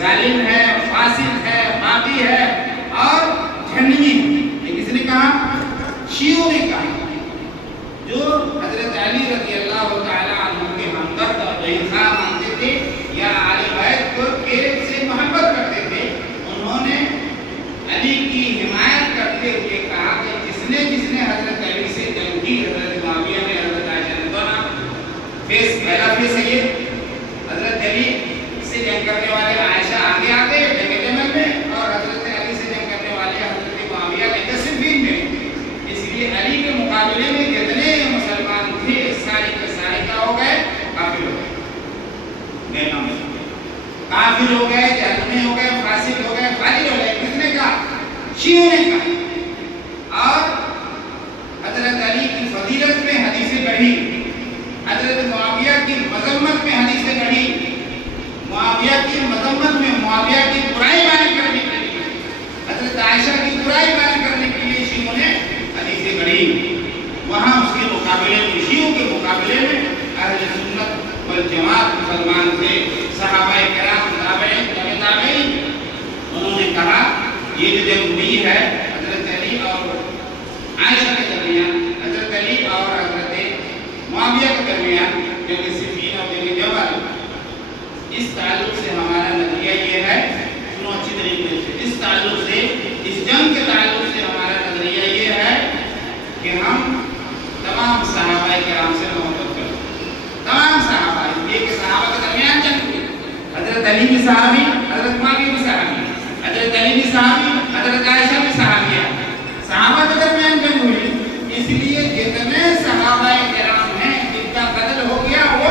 ظالم ہے، فاسق ہے، باغی ہے اور جہنمی ہے۔ یہ کس نے کہا؟ شیعوں نے کہا، جو حضرت علی رضی اللہ تعالیٰ عنہ کے ہمدرد اور بےخواہ مانتے تھے یا اہل بیت کو سے محبت کرتے تھے، انہوں نے علی کی حمایت کرتے ہوئے کہا کہ جس نے حضرت علی سے جنگ کی، حضرت معاویہ نے حضرت عائشہ نے دونوں پہلا فیس ہے یہ، حضرت علی سے جنگ کرنے والے عائشہ آگے آ گئے جنگ جمل میں، اور حضرت علی سے جنگ کرنے والے حضرت معاویہ نے صفین میں۔ اس لیے علی کے مقابلے میں جتنے مسلمان تھے سارے کے سارے کیا ہو گئے؟ کافر ہو گئے، کافر ہو گئے، جہنمی ہو گئے، فاسق ہو گئے، فاجر ہو گئے۔ کس نے کہا؟ شیعوں نے کہا۔ اور حضرت علی کی فضیلت میں حدیثیں گڑھی، حضرت معاویہ کی مذمت میں حدیثیں گڑھی، معاویہ کی مذمت میں معاویہ کی برائی بیان کرنے کے لیے، حضرت عائشہ کی برائی بیان کرنے کے لیے شیعوں نے حدیثیں گڑھی۔ وہاں اس کے مقابلے میں، شیعوں کے مقابلے میں اہل سنت والجماعت مسلمان تھے، صحابہ کرام، تابعین، تبع تابعین۔ انہوں نے کہا یہ جو جنگ ہوئی ہے حضرت علی اور عائشہ کے درمیان، حضرت علی اور حضرت معاویہ کے درمیان، جنگ صفین اور جنگ جمل، اس تعلق سے ہمارا نظریہ یہ ہے، سنو اچھی طریقے سے، اس تعلق سے، اس جنگ کے تعلق سے ہمارا نظریہ یہ ہے کہ ہم تمام صحابہ کرام سے محبت کریں، تمام صحابہ، اس لیے کہ صحابہ کے درمیان جنگ ہوئی، حضرت علی بھی صحابی، حضرت معاویہ بھی صحابی، حضرت علی بھی صحابی، حضرت عائشہ بھی صحابیہ، صحابہ کے درمیان جنگ ہوئی۔ اس لیے جتنے صحابہ کرام ہیں جن کا قتل ہو گیا وہ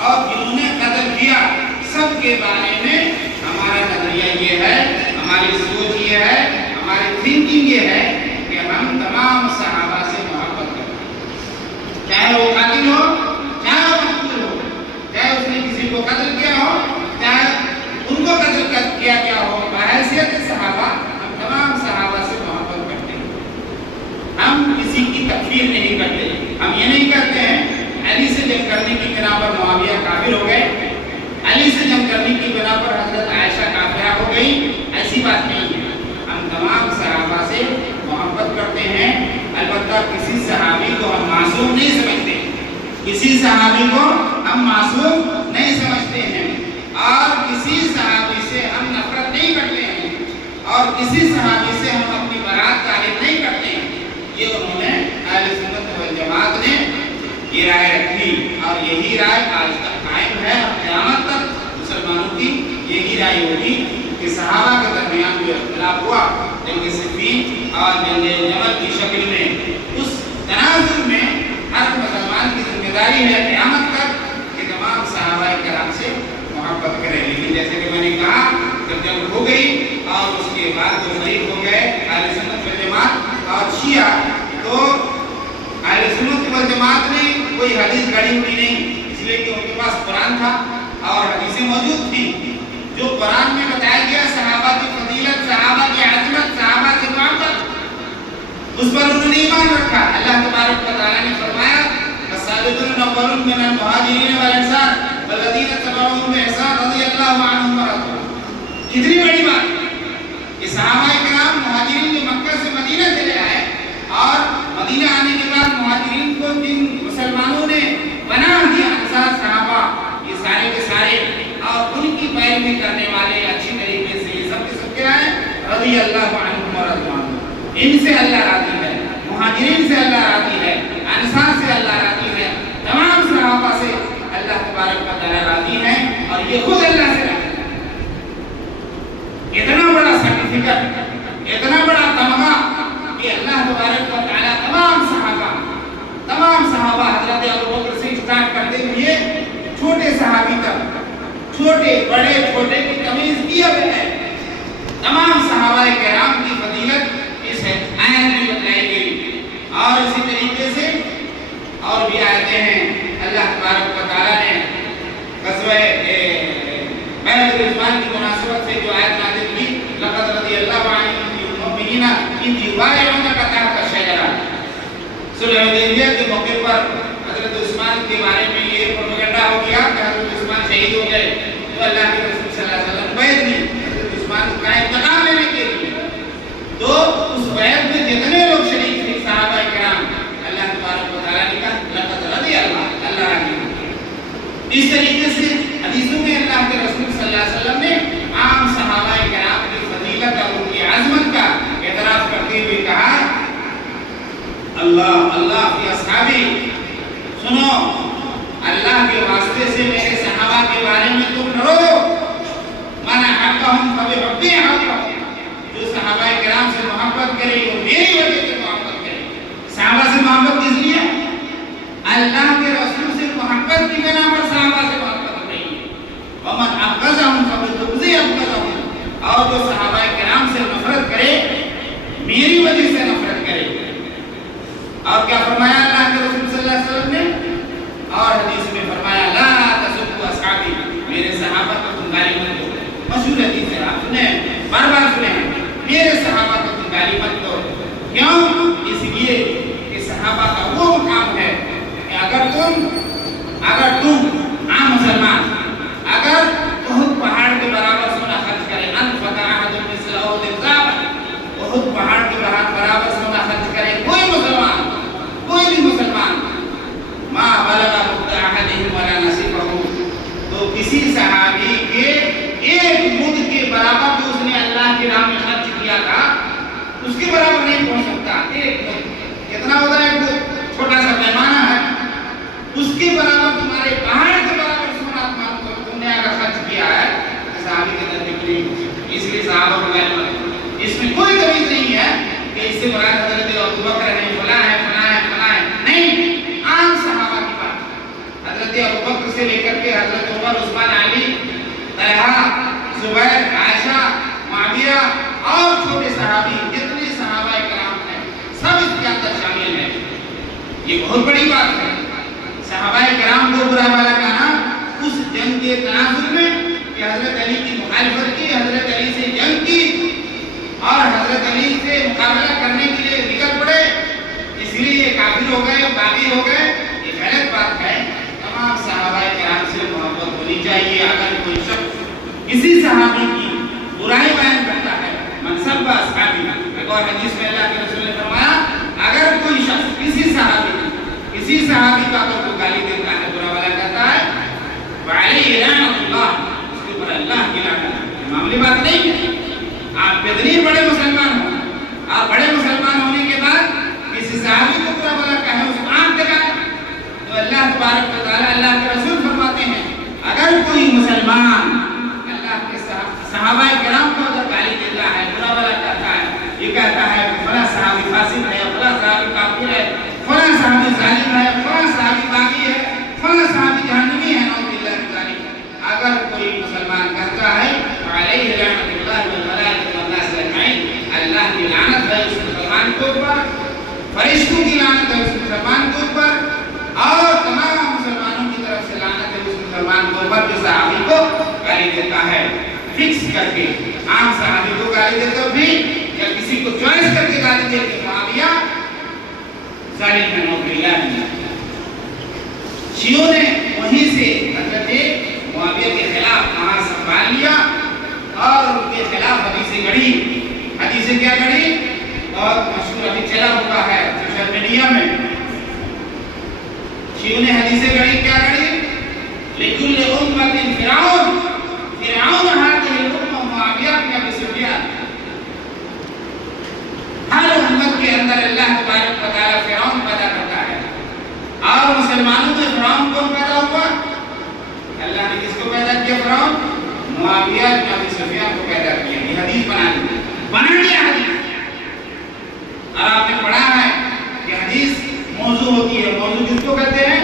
اور جنہوں نے قتل کیا، سب کے بارے میں ہمارا نظریہ یہ ہے، ہماری سوچ یہ ہے، ہماری تھنکنگ یہ ہے کہ ہم تمام صحابہ سے محبت کریں، چاہے وہ قاتل ہو، چاہے وہ مقتول ہو، چاہے اس نے کسی کو قتل کیا ہو، چاہے ان کو قتل کیا گیا ہو، بحیثیت صحابہ ہم تمام صحابہ سے محبت کرتے ہیں۔ ہم کسی کی تکفیر نہیں کرتے، ہم یہ نہیں کرتے ہیں علی سے جنگ کرنے کی بنا پر معاویہ کافر ہو گئے، علی سے جنگ کرنے کی بنا پر حضرت عائشہ کافرہ ہو گئی، ایسی بات نہیں ہے۔ ہم تمام صحابہ سے محبت کرتے ہیں، البتہ کسی صحابی کو ہم معصوم نہیں سمجھتے، کسی صحابی کو ہم معصوم نہیں سمجھتے ہیں، اور کسی صحابی سے ہم نفرت نہیں کرتے ہیں، اور کسی صحابی سے ہم اپنی برات ظاہر نہیں کرتے ہیں۔ یہ انہوں نے اہل سنت والجماعت نے یہ رائے رکھی، اور یہی رائے آج تک قائم ہے، اور قیامت تک مسلمانوں کی یہی رائے ہوگی کہ صحابہ کے درمیان جو اختلاف ہوا جنگ صفین اور جنگ جمل کی شکل میں، اس تناظر میں ہر مسلمان کی ذمہ داری ہے قیامت تک کہ تمام صحابہ کرام سے محبت کرے۔ لیکن جیسے کہ میں نے کہا، جب جنگ ہو گئی اور اس کے بعد جو فریق ہو گئے اہل سنت والجماعت اور شیعہ، تو اہل سنت والجماعت نے کوئی حدیث گڑھی ہوئی نہیں، اس لیے کہ ان کے پاس قرآن تھا اور حدیثیں موجود تھی، جو قرآن میں بتایا گیا صحابہ کی فضیلت، صحابہ کی عظمت، صحابہ سے محبت، اس پر انہوں نے ایمان رکھا۔ اللہ تبارک و تعالیٰ نے فرمایا السابقون الاولون من المہاجرین والانصار والذین اتبعوهم بإحسان رضی اللہ عنہم ورضوا عنہ۔ کتنی بڑی بات کہ صحابہ کرام مہاجرین جو مکہ سے مدینہ چلے آئے، اور مدینہ آنے کے بعد مہاجرین کو جن مسلمانوں نے پناہ دیا، انصار صحابہ، یہ سارے کے سارے، اور ان کی پیروی کرنے والے اچھی طریقے سے، یہ سب کے سب کیا ہیں؟ رضی اللہ عنہم ورضوا عنہ۔ ان سے اللہ راضی ہے، مہاجرین سے اللہ راضی ہے، انصار سے اللہ راضی ہے، تمام صحابہ سے اللہ تبارک و تعالیٰ راضی ہے، اور یہ خود اللہ سے راضی ہے۔ اتنا بڑا سرٹیفکیٹ، اتنا بڑا تمغہ کہ اللہ تبارک و تعالیٰ تمام صحابہ حضرت ابوبکر سے اسٹارٹ کرتے ہوئے چھوٹے صحابی تک، چھوٹے بڑے چھوٹے کی تمیز کیا گیا ہے، تمام صحابہ کرام کی فضیلت اس آیت میں بتلائی گئی۔ اور اسی طریقے سے اور بھی آیتیں ہیں، اللہ تبارک و تعالیٰ نے غزوہ بیعۃ الرضوان کی مناسبت سے جو آیت نازل ہوئی، لقد رضی اللہ عن المؤمنین اذ یبایعونک تحت الشجرہ، صلح حدیبیہ کے موقع پر حضرت عثمان کے بارے میں یہ پروپیگنڈا ہو گیا کہ حضرت عثمان شہید ہو گئے، تو اللہ کے رسول صلی اللہ علیہ وسلم بیعت نہیں اس طریقے سے حدیثوں میں اللہ کے رسول صلی اللہ علیہ وسلم نے عام صحابہ کرام کی فضیلت اور ان کی عظمت کا اعتراف کرتے ہوئے کہا اللہ فی اصحابی، سنو اللہ کے واسطے سے میرے صحابہ کے بارے میں تم ڈرو، من احبهم فبحبی احبہ، جو صحابہ کرام سے محبت کرے وہ میری وجہ سے محبت کرے۔ صحابہ سے محبت کس لیے؟ اللہ کے رسول سے محبت کی بنا پر صحابہ سے محبت نہیں ہے۔ ومن احبزهم فبغضی ابغضهم، اور جو صحابہ کرام سے نفرت کرے میری وجہ سے نفرت کرے۔ اور کیا فرمایا اللہ کے رسول صلی اللہ علیہ وسلم نے؟ اور حدیث میں فرمایا لا تسبوا اصحابی، میرے صحابہ کو تم گالی مت دو۔ مشہور حدیث ہے، آپ سنیں، بار بار سنیں، میرے صحابہ کو تم گالی مت دو۔ کیوں؟ اس لیے کہ صحابہ کا وہ مقام ہے کہ اگر تم عام مسلمان اگر احد پہاڑ کے برابر سونا خرچ کرے، انفق احد مثل احد ذهبا، احد پہاڑ کے برابر سونا خرچ کرے کوئی بھی مسلمان، ما بلغ مد احدهم ولا نصیبہ، تو کسی صحابی کے ایک مد کے برابر جو اس نے اللہ کی راہ میں خرچ کیا تھا اس کے برابر نہیں پہنچ سکتا۔ ایک مد کتنا ہوتا ہے؟ ایک چھوٹا سا پیمانہ ہے، اس کے برابر تمہارے پہاڑ کے برابر سونا تم نے اگر خرچ کیا ہے صحابی کے درجے میں نہیں پہنچ سکتا۔ اس لیے صحابہ کو غیر مت، اس میں کوئی تمیز نہیں ہے کہ اس سے مراد حضرت ابوبکر ہے، فلاں ہے، نہیں، عام صحابہ کی بات، حضرت ابوبکر سے لے کر کے حضرت عمر، عثمان، علی، طلحہ، زبیر، عائشہ، معاویہ اور چھوٹے صحابی جتنے صحابہ کرام ہیں سب اس کے اندر شامل ہیں۔ یہ بہت بڑی بات ہے۔ صحابہ کرام کو برا بھلا کہنا اس جنگ کے تناظر میں کہ حضرت علی کی مخالفت کی، حضرت علی سے جنگ کی اور حضرت علی سے مقابلہ کرنے کے لیے نکل پڑے، اس لیے یہ کافر ہو گئے، باغی ہو گئے، یہ غلط بات ہے۔ تمام صحابہ کرام سے محبت ہونی چاہیے۔ اگر کوئی شخص کسی صحابی کی برائی بیان کرتا ہے، منصب اصحابی، ایک اور حدیث میں اللہ کے رسول نے فرمایا اگر کوئی شخص کسی صحابی کا اگر کوئی گالی دیتا ہے، برا بھلا کرتا ہے، وعلیہ لعنۃ اللہ، اس کے اوپر اللہ کی لعنت ہے۔ معمولی بات نہیں ہے۔ آپ کتنے بڑے مسلمان ہو، آپ بڑے مسلمان ہونے کے بعد کسی صحابی کو برا بھلا کہیں، اس کو آنکھ دکھائیں، تو اللہ تبارک و تعالیٰ، اللہ کے رسول فرماتے ہیں اگر کوئی مسلمان اللہ کے صحابہ کرام کو اگر گالی دیتا ہے، برا بھلا کرتا ہے، یہ کہتا ہے کہ فلاں صحابی فاسق ہے، فلاں صحابی کافر ہے، فلاں صحابی ظالم ہے، فلاں صحابی باغی ہے، فلاں صحابی جہنمی ہے، نعوذ باللہ من ذالک، اگر کوئی مسلمان کہتا ہے علیہ لعنۃ اللہ والملائکۃ والناس اجمعین، اللہ کی لعنت ہے اس مسلمان کے اوپر، فرشتوں کی لعنت ہے اس مسلمان کے اوپر، اور تمام مسلمانوں کی طرف سے لعنت ہے اس مسلمان کے اوپر جو صحابی کو گالی دیتا ہے، فکس کر کے عام صحابی کو گالی دیتے بھی یا کسی کو چوائس کر کے گالی دے کہ معاویہ ظالم ہے، نعوذ باللہ من ذالک۔ شیعوں نے وہیں سے حضرت معاویہ کے خلاف کہاں سنبھال لیا اور ان کے خلاف حدیثیں گڑھی۔ حدیثیں کیا گڑھی؟ بہت مشہور ابھی چلا ہوا ہے سوشل میڈیا میں۔ شیعوں نے حدیثیں گڑھی، کیا گڑھی؟ لِكُلِّ أُمَّةٍ فِرْعَوْنَ، فرعون هذه الأمة معاویہ بن ابی سفیان۔ ہر امت کے اندر اللہ تبارک و تعالیٰ فرعون پیدا کرتا ہے، اور مسلمانوں میں فرعون کون پیدا ہوا؟ اللہ نے کس کو پیدا کیا؟ فرعون معاویہ بن ابی سفیان کو پیدا کیا۔ یہ حدیث بنا لیا حدیث۔ اور آپ نے پڑھا ہے کہ حدیث موضوع ہوتی ہے۔ موضوع کس کو کہتے ہیں؟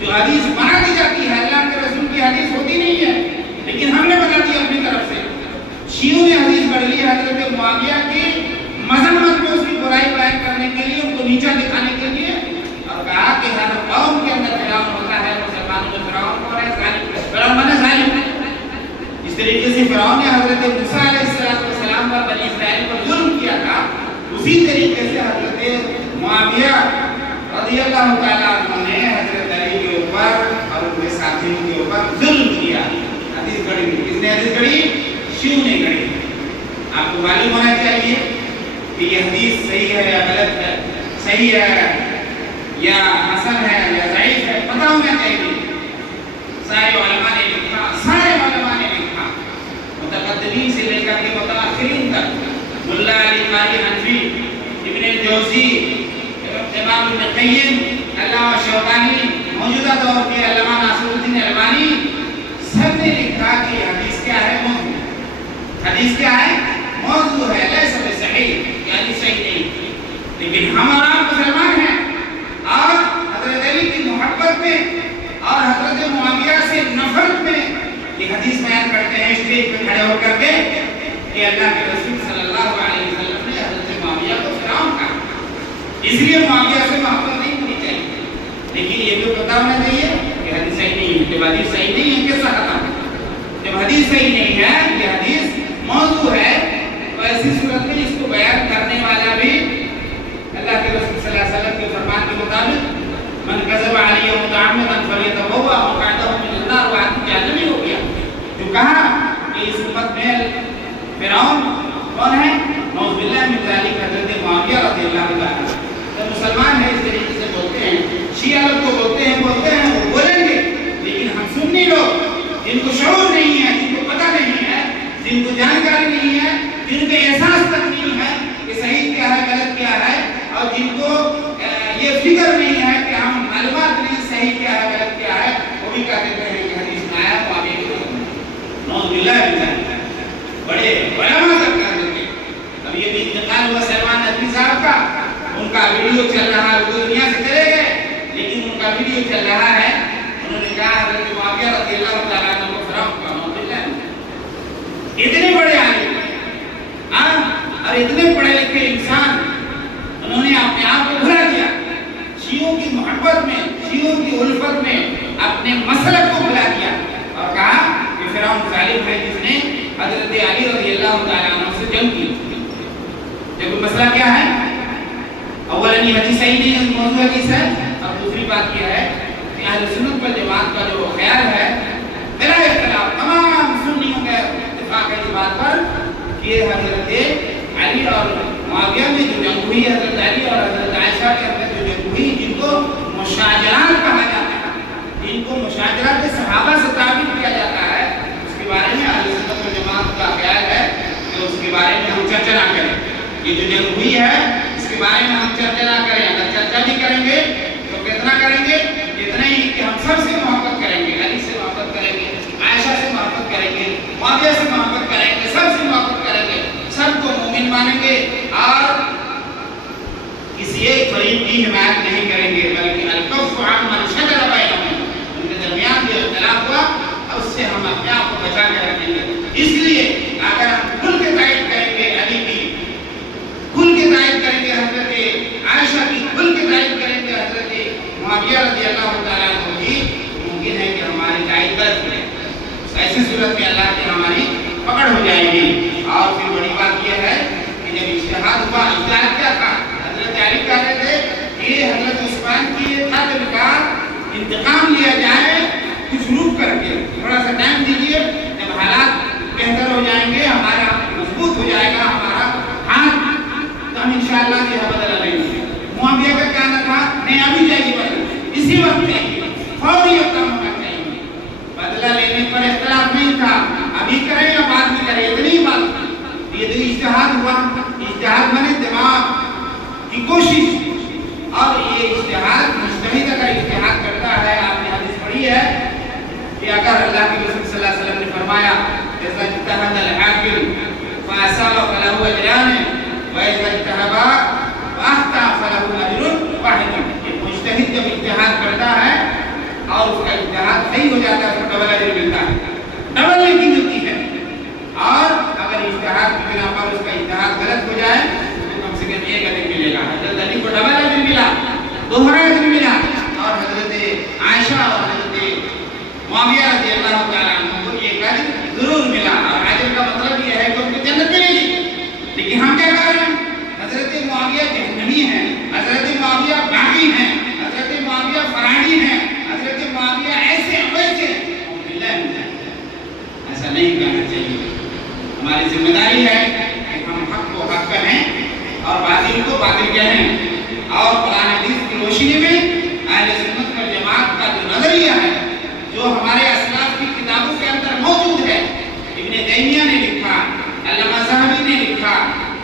جو حدیث بنا دی جاتی ہے، اللہ کے رسول کی حدیث ہوتی نہیں ہے لیکن ہم نے بنا دی اپنی طرف سے۔ شیعوں نے حدیث پڑھ لی حضرت معاویہ کی مذمت میں، اس کی برائی بیان کرنے کے لیے، ان کو نیچا دکھانے کے لیے، اور کہا کہ ہر قوم کے اندر فرعون ہوتا ہے، مسلمانوں میں فرعون کون ہے؟ ظالم، فرعون مانے ظالم۔ اس طریقے سے فرعون نے حضرت موسیٰ علیہ السلام پر، بنی اسرائیل پر ظلم کیا تھا، اسی طریقے سے حضرت معاویہ رضی اللہ تعالیٰ عنہ نے حضرت علی کے اوپر اور ان کے ساتھیوں کے اوپر ظلم کیا۔ حدیث گڑھی، کس نے حدیث گڑھی؟ شیعوں نے گڑھی۔ آپ کو معلوم ہونا چاہیے کہ یہ حدیث صحیح ہے یا غلط ہے، صحیح ہے یا حسن ہے یا ضعیف ہے، پتہ ہونا چاہیے۔ علی حنفی، ابن الجوزی، امام ابن قیم، علامہ شوکانی، موجودہ دور کے علامہ ناصر الدین البانی، سب نے لکھا کہ حدیث کیا ہے؟ موضوع۔ حدیث کیا ہے؟ موضوع ہے، لیس بصحیح، یعنی صحیح نہیں۔ لیکن ہم اور آپ مسلمان ہیں اور حضرت علی کی محبت میں اور حضرت معاویہ سے نفرت میں یہ حدیث بیان کرتے ہیں اسٹیج پہ کھڑے ہو کر کے کہ اللہ کے رسول صلی اللہ علیہ وسلم نے حضرت معاویہ کو فرعون کہا، اس لیے معاویہ سے محبت نہیں ہونی چاہیے۔ لیکن یہ بھی پتہ ہونا چاہیے کہ حدیث صحیح نہیں ہے، جب حدیث صحیح نہیں ہے کیسا ختم؟ جب حدیث صحیح نہیں ہے، یہ حدیث موضوع ہے، تو ایسی صورت میں اس کو بیان کرنے والا بھی اللہ کے رسول صلی اللہ علیہ وسلم کے فرمان کے مطابق من کذب علی متعمدا فلیتبوأ مقعدہ من النار، وعد جہنمی ہو گیا۔ جو کہا کہ اس امت میں فرعون کون ہے؟ نعوذ باللہ من ذالک حضرت معاویہ رضی اللہ عنہ۔ تو مسلمان ہیں اس طریقے سے بولتے ہیں، شیعہ لوگ کو بولتے ہیں وہ بولیں گے، لیکن ہم سنی لوگ جن کو شعور نہیں ہے، جن کو پتہ نہیں ہے، جن کو جانکاری نہیں ہے، جن کو احساس تک نہیں ہے کہ صحیح کیا ہے غلط کیا ہے، اور جن کو یہ فکر نہیں ہے کہ ہم معلومات نہیں صحیح کیا ہے غلط کیا ہے، وہ بھی کہتے ہیں کہ حدیث میں آیا تو آپ یہ نعوذ باللہ من ذالک، بڑے علماء تک کہہ دیتے ہیں۔ اب یہ بھی انتقال ہوا سلمان ندوی صاحب کا، ان کا ویڈیو چل رہا ہے، وہ دنیا سے چلے گئے لیکن ان کا ویڈیو چل رہا ہے، انہوں نے کہا حضرت معاویہ رضی اللہ تعالیٰ عنہ کو فرعون کہا۔ نعوذ باللہ، اتنے بڑے عالم اور اتنے پڑھے لکھے انسان، انہوں نے اپنے آپ کو بھلا دیا، شیعوں کی محبت میں، شیعوں کی الفت میں اپنے مسلک کو بھلا دیا اور کہا کہ فرعون ظالم ہے جس نے حضرت علی رضی اللہ تعالیٰ عنہ سے جنگ کی۔ دیکھو مسئلہ کیا ہے؟ اولا یہ حدیث صحیح نہیں ہے، موضوع حدیث ہے، اور دوسری بات یہ ہے کہ اہل سنت والجماعت کا جو خیال ہے، بلا اختلاف تمام سنیوں کا اتفاق ہے اس بات پر کہ حضرت علی اور معاویہ میں جو جنگ ہوئی، حضرت علی اور حضرت عائشہ کے اندر جو جنگ ہوئی، جن کو مشاجرات کہا جاتا ہے، جن کو مشاجرات صحابہ سے تعبیر کیا جاتا ہے، اس کے بارے میں اہل سنت والجماعت کا خیال ہے کہ اس کے بارے میں ہم چرچا نہ کریں۔ یہ جو جنگ ہوئی ہے اس کے بارے میں ہم چرچا نہ کریں، اگر چرچا بھی کریں گے تو کتنا کریں گے؟ اتنا ہی کہ ہم سب سے محبت کریں گے، علی سے محبت کریں گے، عائشہ سے محبت کریں گے، معاویہ سے محبت کریں گے، سب سے محبت کریں گے، سب کو مومن مانیں گے اور کسی ایک فریق کی حمایت نہیں کریں گے، بلکہ الکف عن من شجر بینہم، ان کے درمیان جو اختلاف ہوا اس سے ہم اپنے آپ کو بچا کے رکھیں گے۔ اس لیے اگر ہم کھل کے تائید کریں گے علی کی، کھل کے تائید کریں گے حضرت عائشہ کی، کھل کے تائید کریں گے حضرت معاویہ رضی اللہ تعالیٰ عنہ کی، ممکن ہے کہ ہماری تائید غلط ہے، ایسی صورت میں اللہ کی ہماری پکڑ ہو جائے گی۔ اور پھر بڑی بات یہ ہے کہ جب اجتہاد ہوا، اجتہاد کیا تھا؟ حضرت علی کہہ رہے تھے کہ حضرت عثمان کی یہ تھا کہ انتقام لیا جائے کچھ روک کر کے، تھوڑا سا ٹائم دیجیے، جب حالات بہتر ہو جائیں گے، ہمارا مضبوط ہو جائے گا ہمارا ہاتھ، تو ہم انشاءاللہ یہ بدلہ لیں گے۔ معاویہ کا کہنا تھا نہیں ابھی چاہیے بدلہ، اسی وقت چاہیے، فوری اقدام ہونا چاہیے، بدلہ لینے پر اختلاف نہیں تھا، ابھی کریں یا بعد میں کریں، اتنی بات تھی۔ یہ جو اجتہاد ہوا، اجتہاد بنے دماغ کی کوشش، اور یہ اجتہاد مجتہد اگر اجتہاد کرتا ہے، آپ نے حدیث پڑھی ہے کہ اگر اللہ کے رسول صلی اللہ علیہ وسلم نے فرمایا اذا اجتہد الحاکم فاصاب فلہ اجران واذا اجتہد فاخطأ فلہ اجر واحد، یہ مجتہد جب اجتہاد کرتا ہے اور اس کا اجتہاد صحیح ہو جاتا ہے تو ڈبل اجر ملتا ہے، ڈبل نیکی ملتی ہے، اور اگر اجتہاد کی بنا پر اس کا اجتہاد غلط ہو جائے تو کم سے کم ایک اجر ملے گا۔ حضرت علی کو ڈبل اجر ملا، دوہرا اجر ملا، اور حضرت عائشہ اور حضرت معاویہ رضی اللہ تعالیٰ عنہ کو ایک اجر ضرور ملا، اور اجر کا مطلب یہ ہے کہ ان کو جنت ملے گی۔ لیکن ہم کیا کہہ رہے ہیں؟ حضرت معاویہ جہنمی ہیں، حضرت معاویہ باغی ہیں، حضرت معاویہ فرانی ہیں، حضرت معاویہ ایسے ویسے، ایسا نہیں کہنا چاہیے۔ ہماری ذمہ داری ہے کہ ہم حق کو حق کہیں اور باطل کو باطل کہیں، اور قرآن حدیث کی روشنی میں اہل سنت والجماعت کا جو نظریہ ہے، جو ہمارے اسلاف کی کتابوں کے اندر موجود ہے، ابن تیمیہ نے لکھا، علامہ ذہبی نے لکھا،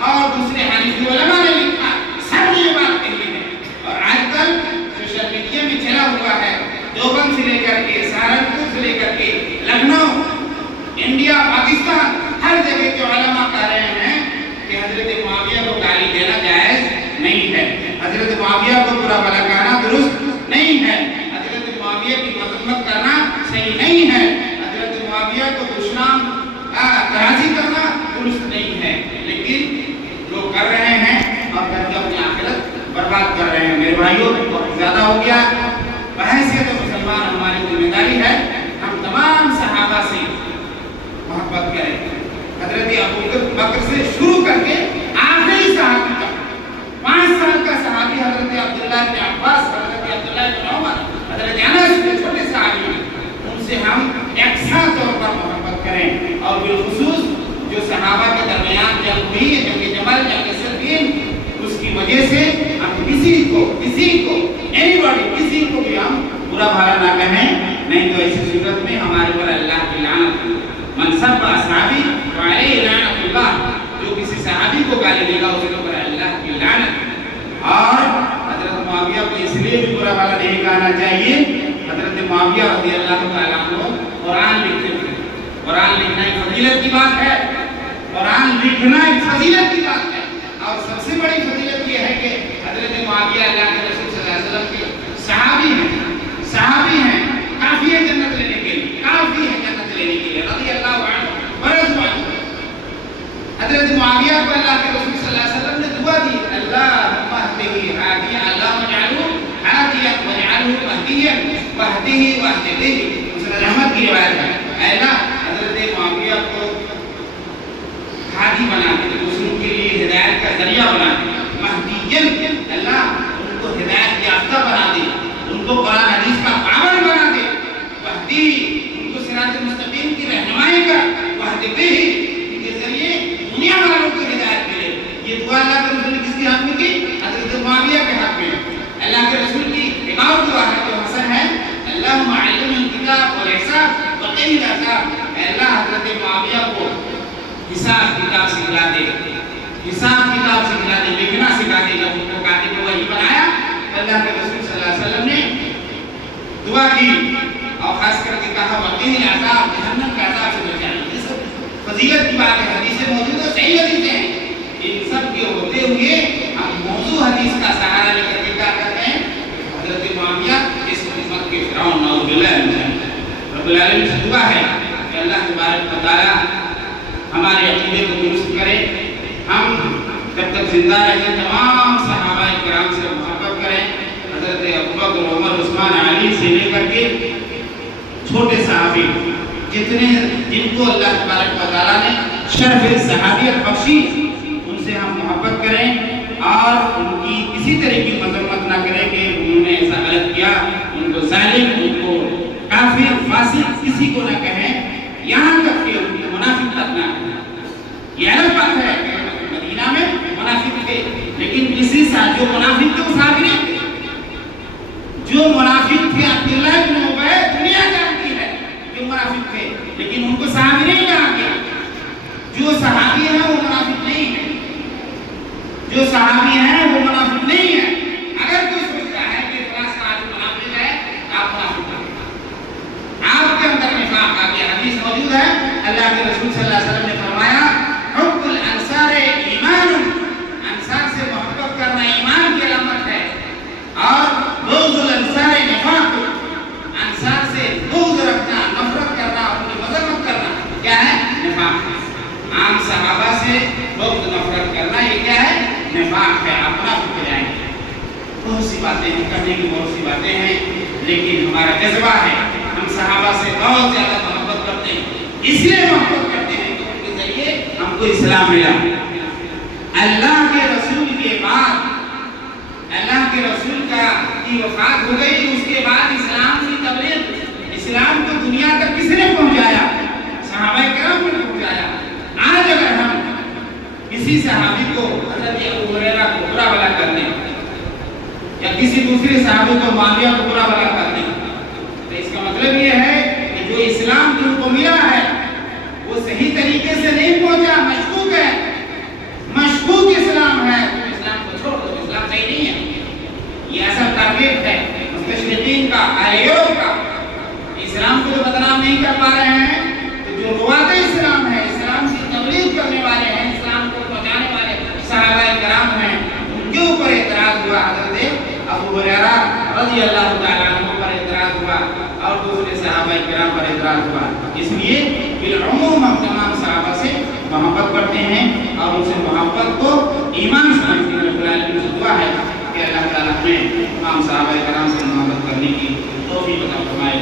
اور دوسرے حنفی کر کے سہارنپور سے لے کر کے لکھنؤ، انڈیا، پاکستان، ہر جگہ کے علماء کہہ رہے ہیں کہ حضرت معاویہ کو گالی دینا جائز نہیں ہے، حضرت معاویہ کو برا بھلا کہنا درست نہیں ہے، حضرت معاویہ کی مذمت کرنا صحیح نہیں ہے، حضرت معاویہ کو دشمن ترازی کرنا درست نہیں ہے، لیکن لوگ کر رہے ہیں اور کر کے اپنی آخرت برباد کر رہے ہیں۔ میرے بھائیوں، بہت زیادہ ہو گیا۔ بحیثیت مسلمان ہماری ذمہ داری ہے ہم تمام صحابہ سے محبت کریں، حضرت ابو بکر سے شروع کر کے آخری صحابی تک، 5 سال کا صحابی حضرت عبداللہ بن عباس، حضرت عبداللہ بن عمر، حضرت انس کے چھوٹے صحابی، ان سے ہم یکساں طور پر محبت کریں، اور بالخصوص جو صحابہ کے درمیان جنگ ہوئی ہے، جنگ جمل، جنگ صفین، اس کی وجہ سے ہم کسی کو کسی کو بھی ہم برا بھلا نہ کہیں، نہیں تو ایسی صورت میں ہمارے پر اللہ کی لعنت، من سب اصحابی وعلیہ لعنت اللہ، جو کسی صحابی کو گالی دے گا اس کے اوپر اللہ کی لعنت۔ اور حضرت معاویہ کو اس لیے بھی برا بھلا نہیں کہنا چاہیے، حضرت معاویہ رضی اللہ تعالیٰ عنہ قرآن لکھتے تھے، قرآن لکھنا ایک فضیلت کی بات ہے، قرآن لکھنا ایک فضیلت کی بات ہے، اور سب سے بڑی فضیلت یہ ہے کہ حضرت معاویہ اللہ کے رسول صلی اللہ علیہ وسلم کے صحابی ہیں، کافی ہے جنت لینے کے لیے، کافی ہے جنت لینے کے لیے، رضی اللہ عنہ ورضوا عنہ۔ حضرت معاویہ کو اللہ کے رسول صلی اللہ علیہ وسلم نے دعا دی، اللہم اہدہ ہادیا، اللہم اجعلہ ہادیا واجعلہ مہدیا واہدہ واہد بہ، مسند احمد کی روایت ہے، اے اللہ حضرت معاویہ کو ہادی بنا دے، دوسروں کے لیے ہدایت کا ذریعہ بنا دے، مہدیا، اللہ ان کو ہدایت یافتہ بنا دے، ان کو قرآن حدیث کا پابند بنا دے، وہدی، ان کو صراط مستقیم کی رہنمائی کر، وہد بہ، ان کے ذریعے دنیا والوں کو ہدایت ملے۔ یہ دعا اللہ کے رسول نے کس کے حق میں کی؟ حضرت معاویہ کے حق میں۔ اللہ کے رسول کی ایک اور دعا ہے جو حسن ہے، اللہم علمہ الکتاب والحساب وقہ العذاب، اے اللہ حضرت معاویہ کو حساب کتاب سکھلا دے، حساب کتاب سکھلا دے، لکھنا سکھا دے۔ جب ان کو کاتب وحی بنایا اللہ کے رسول صلی اللہ علیہ وسلم نے دعا کی اور خاص کر کے کہا وقہ العذاب، جہنم کے عذاب سے بچانا۔ یہ سب فضیلت کی بات ہے، حدیثیں موجود ہیں، صحیح حدیثیں ہیں، ان سب کے ہوتے ہوئے ہم موضوع حدیث کا سہارا لے کر کے کیا کرتے ہیں؟ حضرت معاویہ اس قسمت کے فرعون نعوذ باللہ من رب العالمین سے دعا ہے کہ اللہ تبارک و تعالی ہمارے عقیدے کو درست کرے، ہم جب تک زندہ رہیں تمام صحابہ کرام سے محبت کریں، حضرت ابوبکر، عمر، عثمان، علی سے لے کر کے چھوٹے صحابی جن کو اللہ تبارک و تعالیٰ نے شرف صحابیت بخشی، ان سے ہم محبت کریں اور ان کی کسی طرح کی مذمت نہ کریں کہ انہوں نے ایسا غلط کیا، ان کو ظالم، ان کو کافر، فاسق کسی کو نہ کہیں، یہاں تک کہ ان کو منافق تک نہ کہیں۔ یہ الگ بات ہے کہ مدینہ میں منافق تھے، لیکن کسی ساتھ جو منافق تھے وہ صحابی نہیں تھے، جو منافق تھے عبداللہ بن ابی، دنیا جانتی ہے کہ منافق تھے، لیکن ان کو صحابی نہیں کہا گیا۔ جو صحابی ہیں وہ منافق نہیں ہیں، جو صحابی ہیں وہ منافق نہیں ہیں۔ اگر کوئی سوچتا ہے کہ فلاں صحابی منافق ہے، آپ منافق ہیں، آپ کے اندر نفاق آ گیا۔ حدیث موجود ہے، اللہ کے رسول صلی اللہ علیہ وسلم نے فرمایا حب الانصار ایمان، انصار سے محبت کرنا ایمان کی علامت ہے، اور بغض الانصار نفاق، انصار سے بغض رکھنا، نفرت کرنا، ان کی مذمت کرنا کیا ہے؟ نفاق ہے۔ عام صحابہ سے بغض نفرت کرنا یہ کیا ہے؟ نفاق ہے۔ آپ منافق ہو جائیں گے۔ بہت سی باتیں ہیں، کرنے کی بہت سی باتیں ہیں، لیکن ہمارا جذبہ ہے، ہم صحابہ سے بہت زیادہ محبت کرتے ہیں، اس لیے محبت کرتے ہیں کہ ان کے ذریعے ہم کو اسلام ملا۔ اللہ کے رسول کے بعد، اللہ کے رسول کی وفات ہو گئی، اس کے بعد اسلام کی تبلیغ، اسلام کو دنیا تک کس نے پہنچایا؟ صحابہ کرام نے پہنچایا۔ آج اگر ہم کسی صحابی کو، حضرت ابو ہریرہ کو برا بھلا کرتے ہیں، یا کسی دوسرے صحابی کو، معاویہ کو برا بھلا کرتے ہیں، تو اس کا مطلب یہ ہے کہ جو اسلام تم کو ملا ہے وہ صحیح طریقے سے نہیں پہنچا، مشکوک ہے، مشکوک اسلام ہے، تم اسلام کو چھوڑ دو، اسلام صحیح نہیں ہے۔ یہ ایسا ٹارگیٹ ہے مستشرقین کا، اہل یورپ کا، صحابہ کرام پر اعتراض ہوا، اس لیے بالعموم ہم تمام صحابہ سے محبت کرتے ہیں اور ان سے محبت کو ایمان سمجھتے ہیں۔ رب العالمین سے دعا ہے کہ اللہ تعالیٰ ہمیں تمام صحابہ کرام سے محبت کرنے کی توفیق عطا فرمائے۔